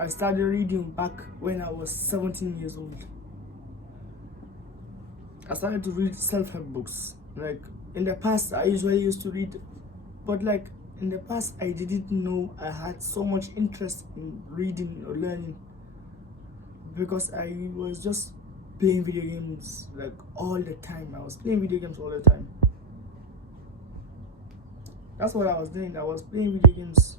I started reading back when I was 17 years old. I started to read self-help books. Like in the past, I usually used to read, but like in the past, I didn't know I had so much interest in reading or learning because I was just playing video games like all the time. I was playing video games all the time. That's what I was doing. I was playing video games.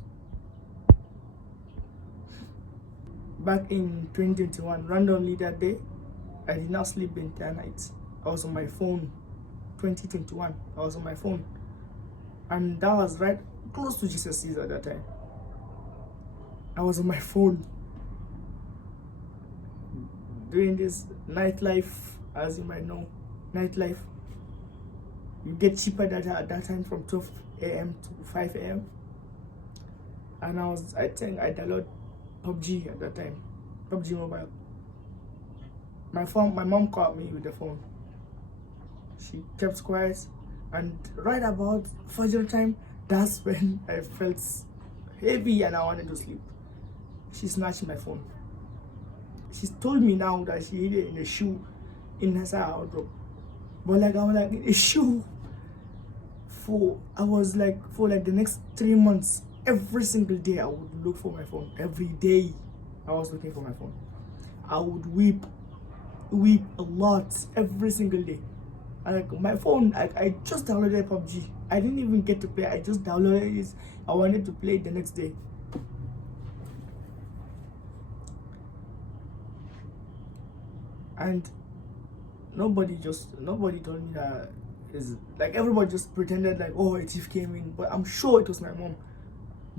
Back in 2021, randomly that day, I did not sleep the entire night. I was on my phone. 2021, I was on my phone. And that was right close to Jesus at that time. I was on my phone doing this nightlife, as you might know. Nightlife. You get cheaper data at that time from 12 a.m. to 5 a.m. And I think I downloaded PUBG at that time. PUBG Mobile. My mom called me with the phone. She kept quiet, and right about Fajr time, that's when I felt heavy and I wanted to sleep. She snatched my phone. She told me now that she hid it in a shoe in her wardrobe. But like I was like in a shoe for the next 3 months, every single day I would look for my phone. Every day I was looking for my phone. I would weep a lot every single day. And like my phone, I just downloaded PUBG. I didn't even get to play. I just downloaded it. I wanted to play it the next day. And nobody told me that is like everybody just pretended like, oh, a thief came in, but I'm sure it was my mom,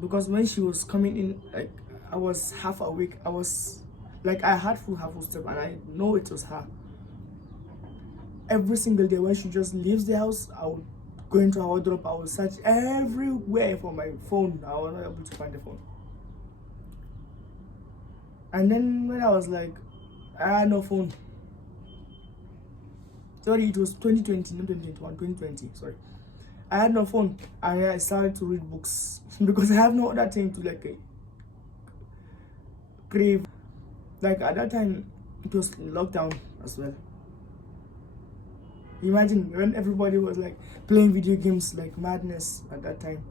because when she was coming in, like I was half awake. I was like, I had full step, and I know it was her. Every single day when she just leaves the house, I would go into her wardrobe. I would search everywhere for my phone. I was not able to find the phone. And then when I was like, I had no phone. Sorry, it was 2020, not 2021, 2020, sorry. I had no phone, and I started to read books because I have no other thing to like crave. Like at that time, it was lockdown as well. Imagine when everybody was like playing video games like madness at that time.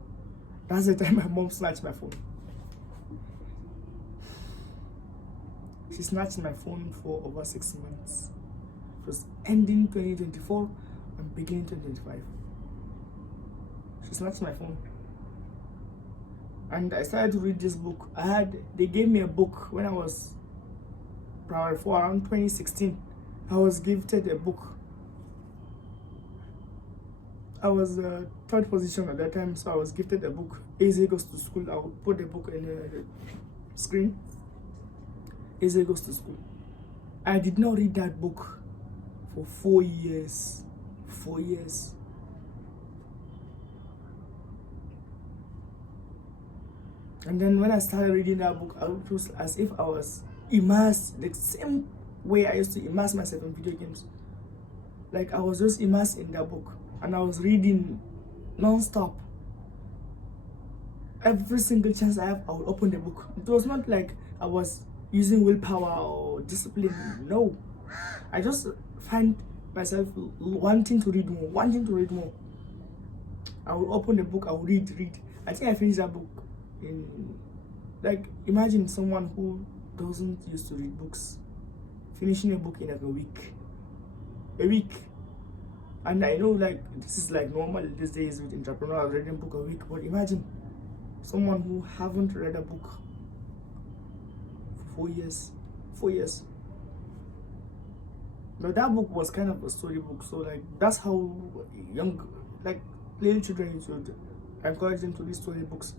That's the time my mom snatched my phone. She snatched my phone for over 6 months. It was ending 2024 and beginning 2025. She snatched my phone. And I started to read this book. They gave me a book when I was primary 4, around 2016. I was gifted a book. I was third position at that time, so I was gifted a book. Eze Goes to School. I would put the book in the screen. Eze Goes to School. I did not read that book for 4 years. 4 years. And then when I started reading that book, it was as if I was immersed the same way I used to immerse myself in video games. Like I was just immersed in that book, and I was reading non-stop. Every single chance I have, I would open the book. It was not like I was using willpower or discipline. No, I just find myself wanting to read more. I would open the book, I would read. I think I finished that book in, like, imagine someone who doesn't used to read books finishing a book in like a week. And I know like this is like normal these days with entrepreneurs reading a book a week, but imagine someone who haven't read a book for 4 years. But that book was kind of a story book, so like that's how young, like little children, you should encourage them to read story books.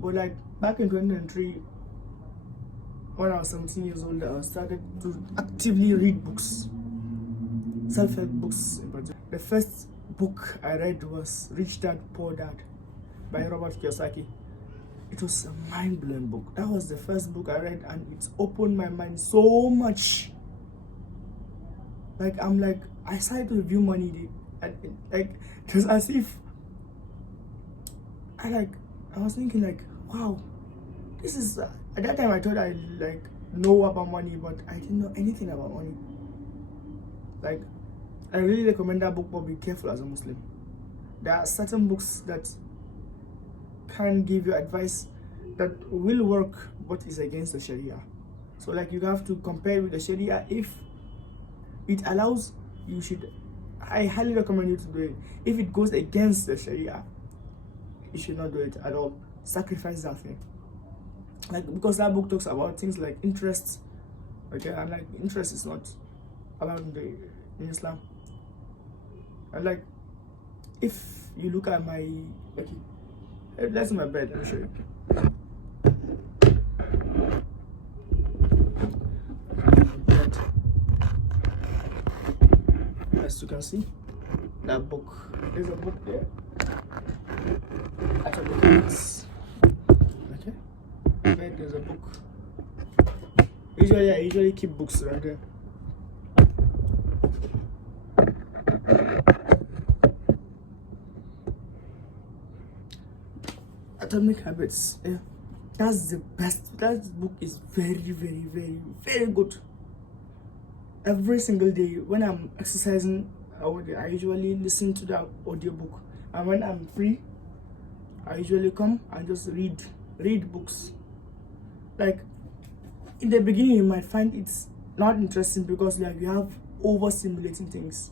But like back in 2023, when I was 17 years old, I started to actively read books, self-help books in particular. The first book I read was Rich Dad Poor Dad by Robert Kiyosaki. It was a mind-blowing book. That was the first book I read, and it opened my mind so much. Like I started to view money, and like it was as if I was thinking like, wow, this is At that time I thought I like know about money, but I didn't know anything about money. Like, I really recommend that book, but be careful as a Muslim. There are certain books that can give you advice that will work but is against the Sharia. So like you have to compare with the Sharia. If it allows, you should, I highly recommend you to do it. If it goes against the Sharia, you should not do it at all. Sacrifice that thing. Like, because that book talks about things like interest, okay, and like interest is not allowed in Islam. And like, if you look at my, okay, that's my bed, let me show you. As you can see, that book, there's a book there. Actually, okay, there, there's a book. I usually keep books right there. Atomic Habits, yeah, that's the best. That book is very, very, very, very good. Every single day when I'm exercising, I usually listen to the audiobook, and when I'm free, I usually come and just read books. Like, in the beginning you might find it's not interesting because like you have overstimulating things.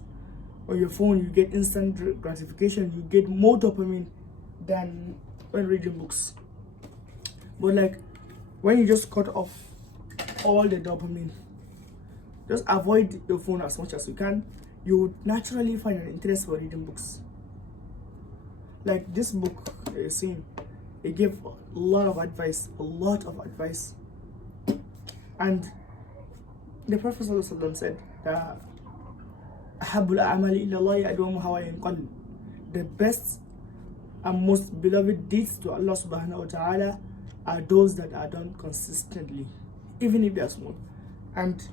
On your phone you get instant gratification, you get more dopamine than when reading books. But like, when you just cut off all the dopamine, just avoid your phone as much as you can, you would naturally find an interest for reading books. Like this book you're seeing, it gave a lot of advice, and the Prophet ﷺ said that the best and most beloved deeds to Allah subhanahu wa ta'ala are those that are done consistently, even if they are small. And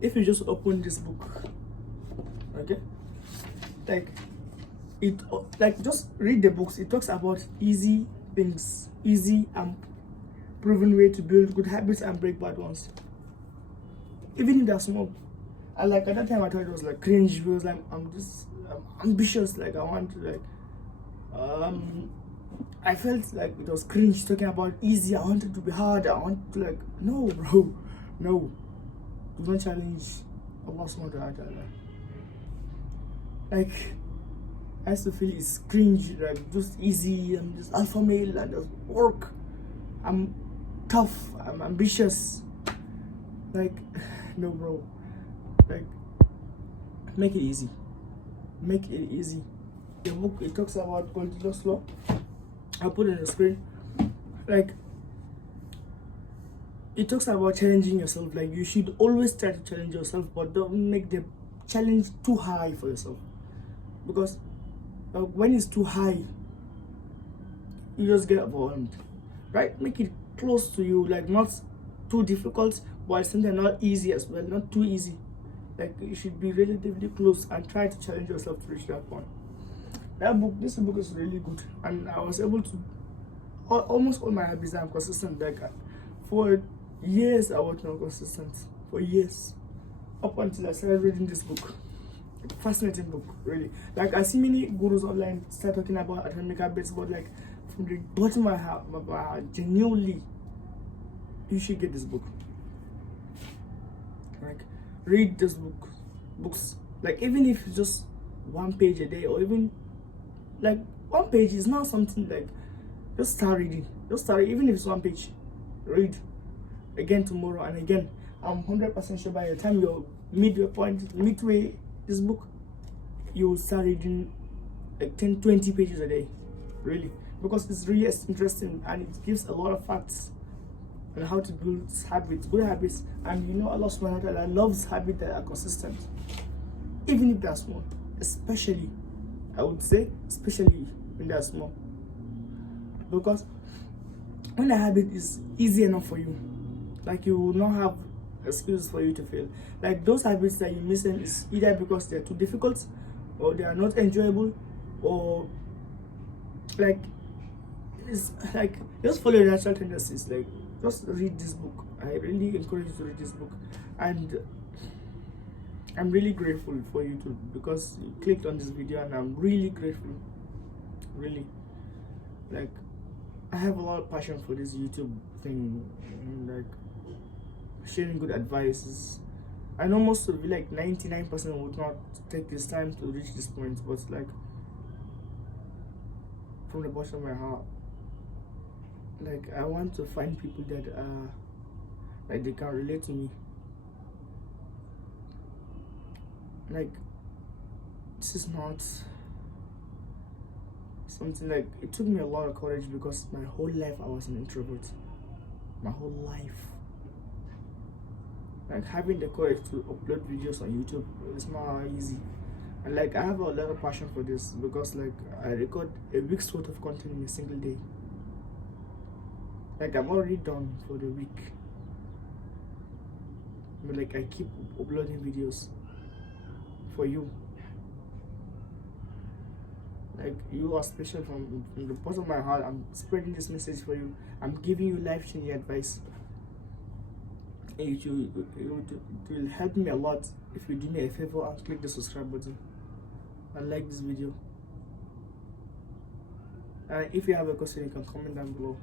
if you just open this book, okay, like just read the books. It talks about easy things, easy and proven way to build good habits and break bad ones, even if they're small. And like at that time I thought it was like cringe, because like I'm ambitious, like I want to like I felt like it was cringe talking about easy. I wanted to be hard. I want to like, no bro, no, do not challenge Allah subhanahu wa ta'ala. Like, I used to feel it's cringe, like just easy, I'm just alpha male and just work, I'm tough, I'm ambitious. Like, no bro, like make it easy, make it easy. The book, it talks about Goldilocks law. I'll put it on the screen. Like, it talks about challenging yourself. Like, you should always try to challenge yourself, but don't make the challenge too high for yourself, because when it's too high, you just get overwhelmed, right? Make it close to you, like not too difficult, but something not easy as well, not too easy. Like, you should be relatively close and try to challenge yourself to reach that point. This book is really good, and I was able to almost all my habits. I'm consistent. Like, for years I was not consistent, for years, up until I started reading this book. Fascinating book, really. Like, I see many gurus online start talking about atomic habits, but like from the bottom of my heart, genuinely, you should get this book. Like, read this books. Like, even if it's just one page a day, or even like one page is not something, like, just start reading. Even if it's one page, read again tomorrow and again. I'm 100% sure by the time you're midway this book, you will start reading like 10-20 pages a day, really, because it's really interesting and it gives a lot of facts on how to build habits, good habits. And you know, Allah subhanahu wa ta'ala loves habits that are consistent, even if they're small. Especially, I would say, especially when they're small, because when a habit is easy enough for you, like, you will not have excuses for you to fail. Like, those habits that you miss them is either because they're too difficult, or they are not enjoyable, or like It's like, just follow your natural tendencies. Like, just read this book. I really encourage you to read this book, and I'm really grateful for you too, because you clicked on this video, and I'm really grateful. Really, like, I have a lot of passion for this YouTube thing, and like sharing good advices. I know most of you, like 99%, would not take this time to reach this point, but like, from the bottom of my heart, like, I want to find people that like they can relate to me. Like, this is not something, like, it took me a lot of courage, because my whole life I was an introvert. My whole life. Like, having the courage to upload videos on YouTube is not easy. And like, I have a lot of passion for this, because like, I record a week's worth of content in a single day. Like, I'm already done for the week, but like, I keep uploading videos for you. Like, you are special. From the bottom of my heart, I'm spreading this message for you. I'm giving you life-changing advice. It will help me a lot if you do me a favor and click the subscribe button and like this video. And if you have a question, you can comment down below.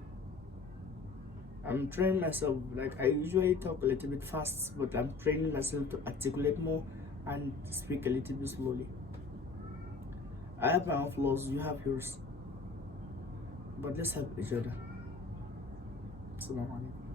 I'm training myself. Like, I usually talk a little bit fast, but I'm training myself to articulate more and speak a little bit slowly. I have my own flaws, you have yours, but let's help each other. Assalamu alaikum.